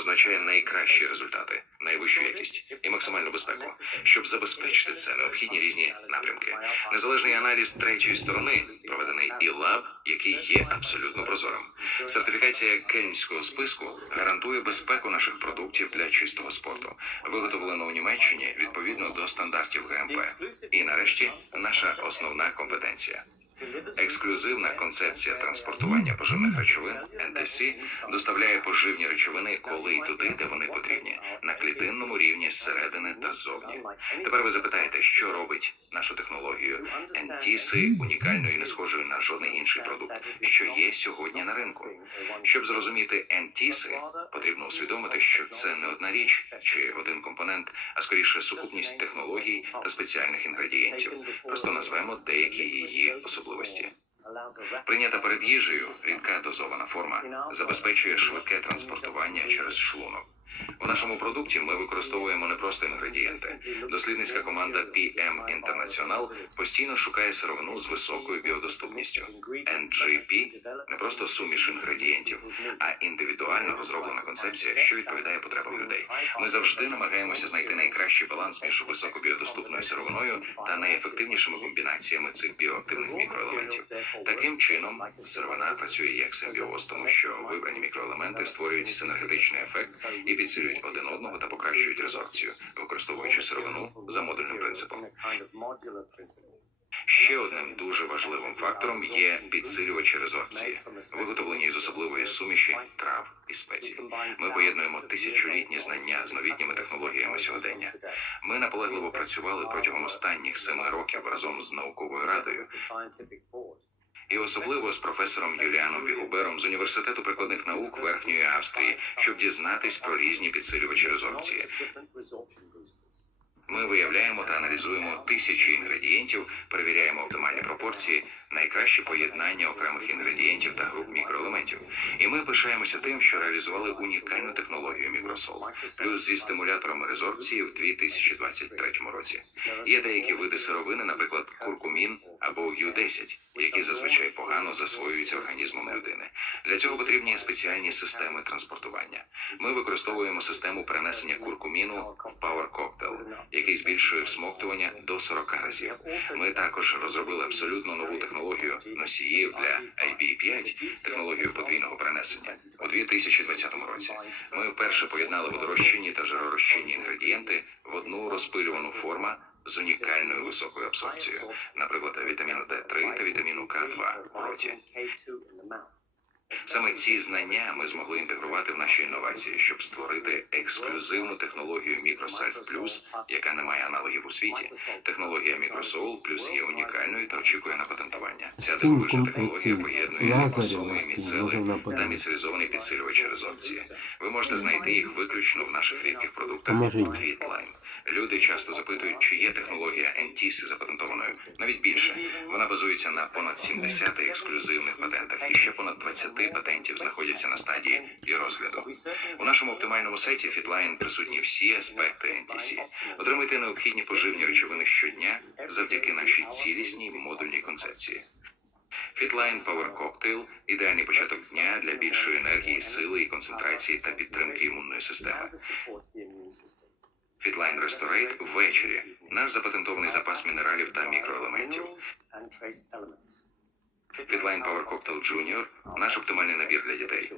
означає найкращі результати, найвищу якість і максимальну безпеку. Щоб забезпечити це, необхідні різні напрямки. Незалежний аналіз третьої сторони, проведений ІЛАБ, який є абсолютно прозорим. Сертифікація кельнського списку гарантує безпеку наших продуктів для чистого спорту, виготовлено у Німеччині відповідно до стандартів ГМП. І нарешті наша основна компетенція. Ексклюзивна концепція транспортування поживних речовин НТС доставляє поживні речовини коли й туди, де вони потрібні, на клітинному рівні зсередини та ззовні. Тепер ви запитаєте, що робить нашу технологію НТСи унікальною і не схожою на жодний інший продукт, що є сьогодні на ринку. Щоб зрозуміти НТСи, потрібно усвідомити, що це не одна річ чи один компонент, а скоріше сукупність технологій та спеціальних інгредієнтів. Просто назвемо деякі її особливості. Прийнята перед їжею рідка дозована форма забезпечує швидке транспортування через шлунок. У нашому продукті ми використовуємо не просто інгредієнти. Дослідницька команда PM International постійно шукає сировину з високою біодоступністю. NGP – не просто суміш інгредієнтів, а індивідуально розроблена концепція, що відповідає потребам людей. Ми завжди намагаємося знайти найкращий баланс між високобіодоступною сировиною та найефективнішими комбінаціями цих біоактивних мікроелементів. Таким чином, сировина працює як симбіоз, тому що вибрані мікроелементи створюють синергетичний ефект і підсилюють один одного та покращують резорбцію, використовуючи сировину за модульним принципом. Ще одним дуже важливим фактором є підсилювачі резорбції, виготовлені з особливої суміші трав і спецій. Ми поєднуємо тисячолітні знання з новітніми технологіями сьогодення. Ми наполегливо працювали протягом останніх семи років разом з науковою радою. І особливо з професором Юліаном Вігубером з університету прикладних наук Верхньої Австрії, щоб дізнатись про різні підсилювачі резорбції. Ми виявляємо та аналізуємо тисячі інгредієнтів, перевіряємо оптимальні пропорції, найкраще поєднання окремих інгредієнтів та груп мікроелементів. І ми пишаємося тим, що реалізували унікальну технологію мікросол, плюс зі стимуляторами резорбції в 2023 році. Є деякі види сировини, наприклад, куркумін або Ю-10, які зазвичай погано засвоюються організмом людини. Для цього потрібні спеціальні системи транспортування. Ми використовуємо систему перенесення куркуміну в Power Cocktail, який збільшує всмоктування до 40 разів. Ми також розробили абсолютно нову технологію носіїв для IB5, технологію подвійного перенесення у 2020 році. Ми вперше поєднали водорозчинні та жиророзчинні інгредієнти в одну розпилювану форму з унікальною високою абсорбцією, наприклад, вітаміну Д3 та вітаміну К2 в роті. Саме ці знання ми змогли інтегрувати в наші інновації, щоб створити ексклюзивну технологію Microself Plus, яка не має аналогів у світі. Технологія Microsoul Plus є унікальною та очікує на патентування. Ця дивовижна технологія поєднує ліпосоми, міцели та міцелізований підсилювач резорбції. Ви можете знайти їх виключно в наших рідких продуктах Quitline. Люди часто запитують, чи є технологія NTS запатентованою. Навіть більше вона базується на понад 70 ексклюзивних патентах і ще понад 20 патентів знаходяться на стадії і розгляду. У нашому оптимальному сайті Fitline присутні всі аспекти NTC. Отримайте необхідні поживні речовини щодня завдяки нашій цілісній модульній концепції. Fitline Power Cocktail – ідеальний початок дня для більшої енергії, сили і концентрації та підтримки імунної системи. Fitline Restorate ввечері наш запатентований запас мінералів та мікроелементів. Fitline Power Cocktail Junior – наш оптимальний набір для дітей.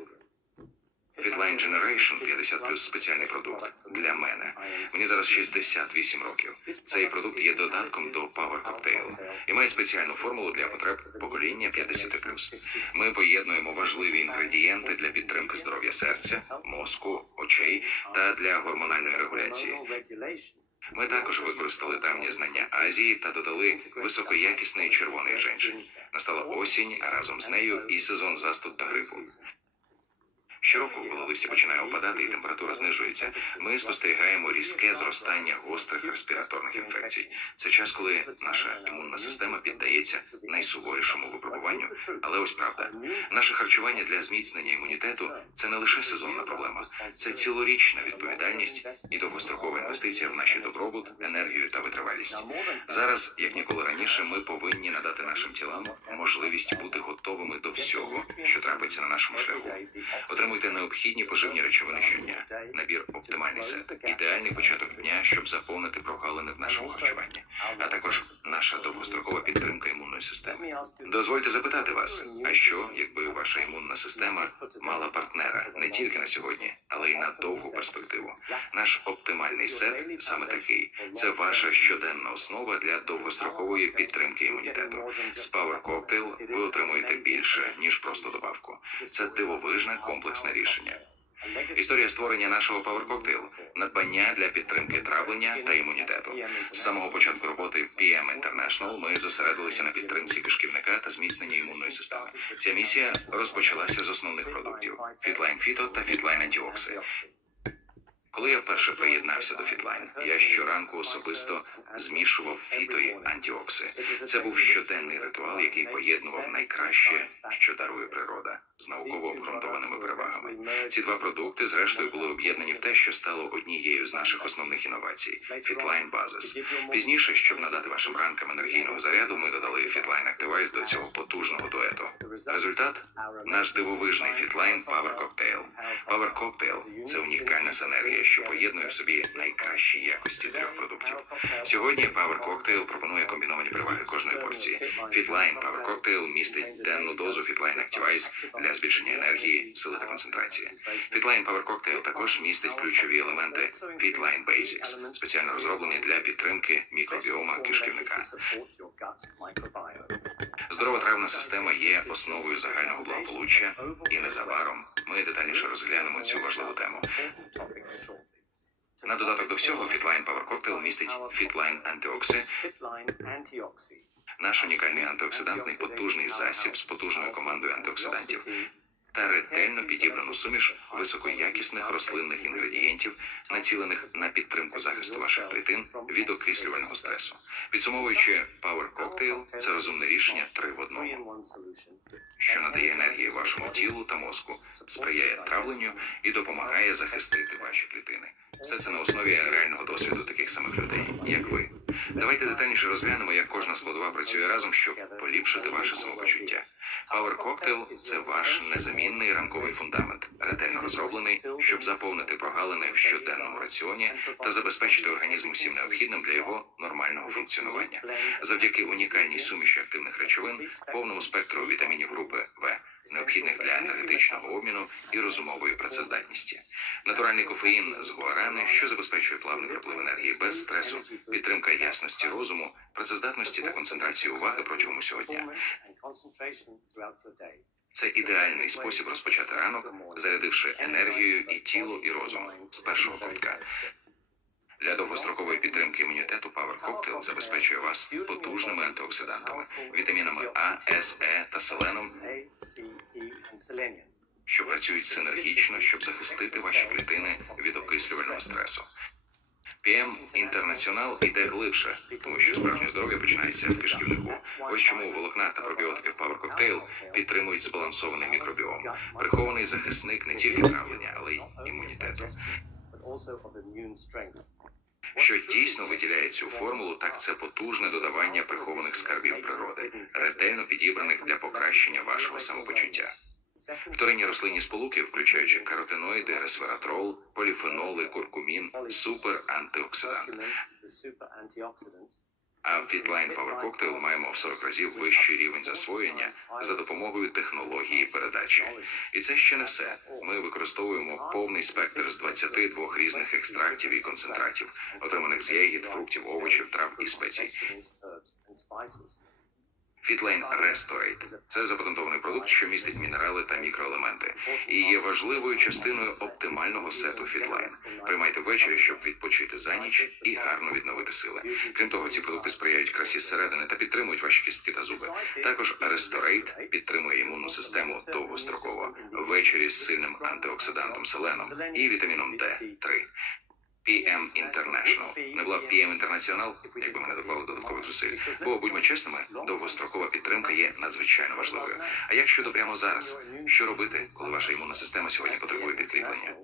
Fitline Generation 50 плюс спеціальний продукт для мене. Мені зараз 68 років. Цей продукт є додатком до Power Cocktail і має спеціальну формулу для потреб покоління 50 плюс. Ми поєднуємо важливі інгредієнти для підтримки здоров'я серця, мозку, очей та для гормональної регуляції. Ми також використали давні знання Азії та додали високоякісний червоний женщин. Настала осінь, а разом з нею і сезон застуд та грипу. Щороку, коли листя починає опадати і температура знижується, ми спостерігаємо різке зростання гострих респіраторних інфекцій. Це час, коли наша імунна система піддається найсуворішому випробуванню. Але ось правда, наше харчування для зміцнення імунітету це не лише сезонна проблема, це цілорічна відповідальність і довгострокова інвестиція в наші добробут, енергію та витривалість. Зараз, як ніколи раніше, ми повинні надати нашим тілам можливість бути готовими до всього, що трапиться на нашому шляху. Отримуючи Отримуйте необхідні поживні речовини щодня. Набір оптимальний сет. Ідеальний початок дня, щоб заповнити прогалини в нашому харчуванні, а також наша довгострокова підтримка імунної системи. Дозвольте запитати вас, а що, якби ваша імунна система мала партнера не тільки на сьогодні, але й на довгу перспективу? Наш оптимальний сет саме такий. Це ваша щоденна основа для довгострокової підтримки імунітету. З Power Cocktail ви отримуєте більше ніж просто добавку. Це дивовижне комплексне рішення. Історія створення нашого Cocktail – надбання для підтримки травлення та імунітету. З самого початку роботи в PM International ми зосередилися на підтримці кишківника та зміцненні імунної системи. Ця місія розпочалася з основних продуктів: Fitline Phyto та Fitline Antioxi. Коли я вперше приєднався до Фітлайн, я щоранку особисто змішував фіто і антіокси. Це був щоденний ритуал, який поєднував найкраще, що дарує природа, з науково обґрунтованими перевагами. Ці два продукти, зрештою, були об'єднані в те, що стало однією з наших основних інновацій Fitline Basis. Пізніше, щоб надати вашим ранкам енергійного заряду, ми додали Fitline Activize до цього потужного дуету. Результат наш дивовижний Fitline Power Cocktail. Power Cocktail – це унікальна синергія, що поєднує в собі найкращі якості трьох продуктів. Сьогодні Power Cocktail пропонує комбіновані переваги кожної порції. Fitline Power Cocktail містить денну дозу Fitline Activize для збільшення енергії, сили та концентрації. Fitline Power Cocktail також містить ключові елементи Fitline Basics, спеціально розроблені для підтримки мікробіома кишківника. Здорова травна система є основою загального благополуччя, і незабаром ми детальніше розглянемо цю важливу тему. На додаток до всього, Fitline Power Cocktail містить Fitline Antioxi, наш унікальний антиоксидантний потужний засіб з потужною командою антиоксидантів та ретельно підібрану суміш високоякісних рослинних інгредієнтів, націлених на підтримку захисту ваших клітин від окислювального стресу. Підсумовуючи, Power Cocktail – це розумне рішення три в одному, що надає енергії вашому тілу та мозку, сприяє травленню і допомагає захистити ваші клітини. Все це на основі реального досвіду таких самих людей, як ви. Давайте детальніше розглянемо, як кожна складова працює разом, щоб поліпшити ваше самопочуття. Power Cocktail – це ваш незамінний ранковий фундамент, ретельно розроблений, щоб заповнити прогалини в щоденному раціоні та забезпечити організм усім необхідним для його нормального функціонування. Завдяки унікальній суміші активних речовин, повному спектру вітамінів групи В, необхідних для енергетичного обміну і розумової працездатності. Натуральний кофеїн з гуарани, що забезпечує плавний приплив енергії без стресу, підтримка ясності розуму, працездатності та концентрації уваги протягом усього дня. Це ідеальний спосіб розпочати ранок, зарядивши енергією і тіло, і розум з першого ковтка. Для довгострокової підтримки імунітету Power Cocktail забезпечує вас потужними антиоксидантами, вітамінами А, С, Е та селеном, що працюють синергічно, щоб захистити ваші клітини від окислювального стресу. PM Інтернаціонал йде глибше, тому що справжнє здоров'я починається в кишківнику. Ось чому волокна та пробіотики в Power Cocktail підтримують збалансований мікробіом, прихований захисник не тільки травлення, але й імунітету. Що дійсно виділяє цю формулу, так це потужне додавання прихованих скарбів природи, ретельно підібраних для покращення вашого самопочуття. Вторинні рослинні сполуки, включаючи каротиноїди, ресвератрол, поліфеноли, куркумін, суперантиоксидант. А в Fitline Power Cocktail маємо в 40 разів вищий рівень засвоєння за допомогою технології передачі. І це ще не все. Ми використовуємо повний спектр з 22 різних екстрактів і концентратів, отриманих з ягід, фруктів, овочів, трав і спецій. Fitline Restorate – це запатентований продукт, що містить мінерали та мікроелементи, і є важливою частиною оптимального сету Fitline. Приймайте ввечері, щоб відпочити за ніч і гарно відновити сили. Крім того, ці продукти сприяють красі зсередини та підтримують ваші кістки та зуби. Також Restorate підтримує імунну систему довгостроково ввечері з сильним антиоксидантом селеном і вітаміном D3. PM International. Не була б PM International, якби ми не доклали додаткових зусиль. Бо будьмо чесними, довгострокова підтримка є надзвичайно важливою. А як щодо прямо зараз, що робити, коли ваша імунна система сьогодні потребує підкріплення?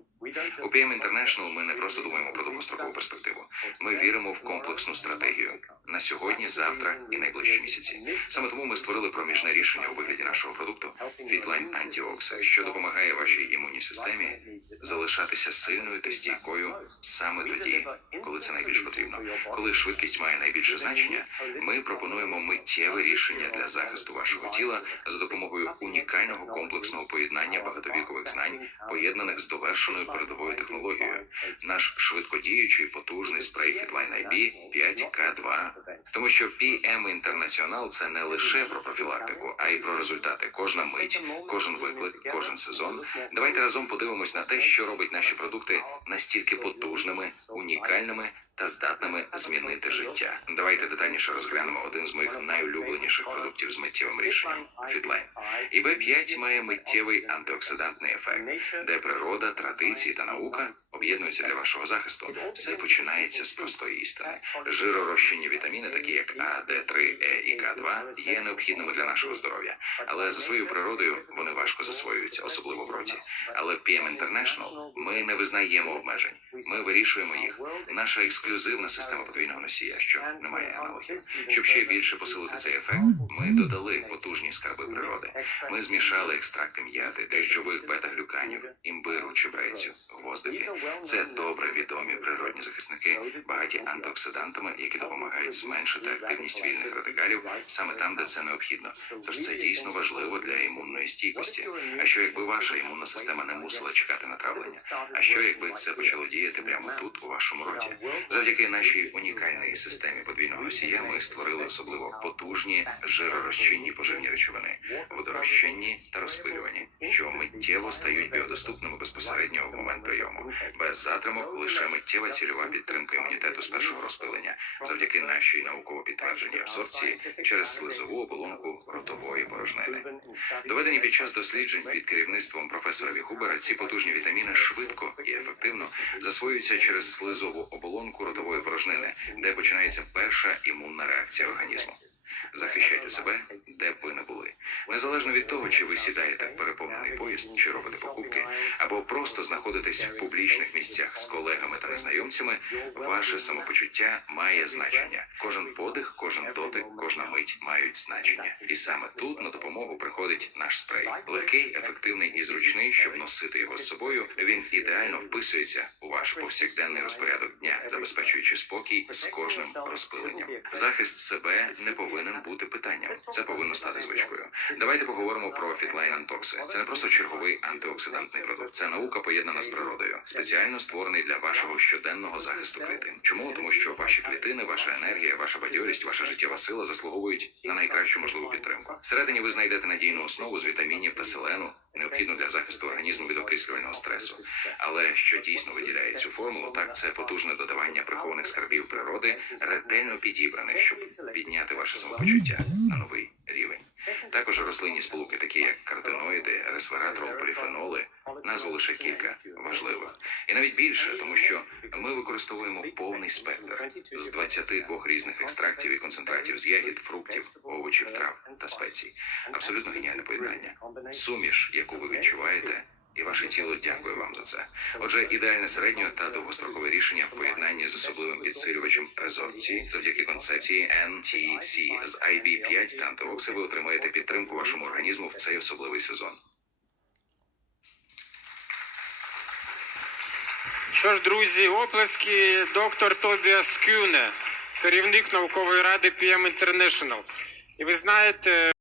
У PM International ми не просто думаємо про довгострокову перспективу. Ми віримо в комплексну стратегію на сьогодні, завтра і найближчі місяці. Саме тому ми створили проміжне рішення у вигляді нашого продукту Fitline Antiox, що допомагає вашій імунній системі залишатися сильною та стійкою саме тоді, коли це найбільш потрібно. Коли швидкість має найбільше значення, ми пропонуємо миттєве рішення для захисту вашого тіла за допомогою унікального комплексного поєднання багатовікових знань, поєднаних з довершеною передовою технологією. Наш швидкодіючий потужний спрей Fitline IB 5K2. Тому що PM International – це не лише про профілактику, а й про результати. Кожна мить, кожен виклик, кожен сезон. Давайте разом подивимось на те, що робить наші продукти настільки потужними, унікальними та здатними змінити життя. Давайте детальніше розглянемо один з моїх найулюбленіших продуктів з миттєвим рішенням Fitline. іб 5 має миттєвий антиоксидантний ефект, де природа, традиції та наука об'єднуються для вашого захисту. Все починається з простої істини. Жиророзчинні вітаміни, такі як А, Д3, Е і К2, є необхідними для нашого здоров'я, але за своєю природою вони важко засвоюються, особливо в роті. Але в PM International ми не визнаємо обмежень. Ми вирішуємо їх. Наша ексклюзивна система подвійного носія, що не має аналогів. Щоб ще більше посилити цей ефект, ми додали потужні скарби природи. Ми змішали екстракти м'яти, дещових бета-глюканів, імбиру, чебрецю, гвоздики. Це добре відомі природні захисники, багаті антиоксидантами, які допомагають зменшити активність вільних радикалів саме там, де це необхідно. Тож це дійсно важливо для імунної стійкості. А що якби ваша імунна система не мусила чекати на травлення? А що якби це почало діяти прямо тут, у вашому роті? Завдяки нашій унікальній системі подвійного носія ми створили особливо потужні жиророзчинні поживні речовини, водорозчинні та розпилювані, що миттєво стають біодоступними безпосередньо в момент прийому, без затримок, лише миттєва цільова підтримка імунітету з першого розпилення, завдяки нашій науково підтвердженій абсорбції через слизову оболонку ротової порожнини. Доведені під час досліджень під керівництвом професора Віхубера, ці потужні вітаміни швидко і ефективно засвоюються через слизову оболонку ротової порожнини, де починається перша імунна реакція організму. Захищайте себе, де б ви не були. Незалежно від того, чи ви сідаєте в переповнений поїзд, чи робите покупки, або просто знаходитесь в публічних місцях з колегами та незнайомцями, ваше самопочуття має значення. Кожен подих, кожен дотик, кожна мить мають значення. І саме тут на допомогу приходить наш спрей. Легкий, ефективний і зручний, щоб носити його з собою. Він ідеально вписується у ваш повсякденний розпорядок дня, забезпечуючи спокій з кожним розпиленням. Захист себе не повинен бути питанням. Це повинно стати звичкою. Давайте поговоримо про Fitline Antox. Це не просто черговий антиоксидантний продукт. Це наука поєднана з природою, спеціально створений для вашого щоденного захисту клітин. Чому? Тому що ваші клітини, ваша енергія, ваша бадьорість, ваша життєва сила заслуговують на найкращу можливу підтримку. Всередині ви знайдете надійну основу з вітамінів та селену, необхідну для захисту організму від окислювального стресу. Але що дійсно виділяє цю формулу, так це потужне додавання прихованих скарбів природи, ретельно підібраних, щоб підняти ваше самопочуття на новий рівень. Також рослинні сполуки, такі як каротиноїди, ресвератрол, поліфеноли, назву лише кілька важливих, і навіть більше, тому що ми використовуємо повний спектр з 22 різних екстрактів і концентратів з ягід, фруктів, овочів, трав та спецій. Абсолютно геніальне поєднання. Суміш, яку ви відчуваєте. І ваше тіло дякує вам за це. Отже, ідеальне середньо та довгострокове рішення в поєднанні з особливим підсилювачем резорбції завдяки концепції NTC з IB5 та антиокси ви отримаєте підтримку вашому організму в цей особливий сезон. Що ж, друзі, оплески доктор Тобіас Кюне, керівник наукової ради PM International. І ви знаєте,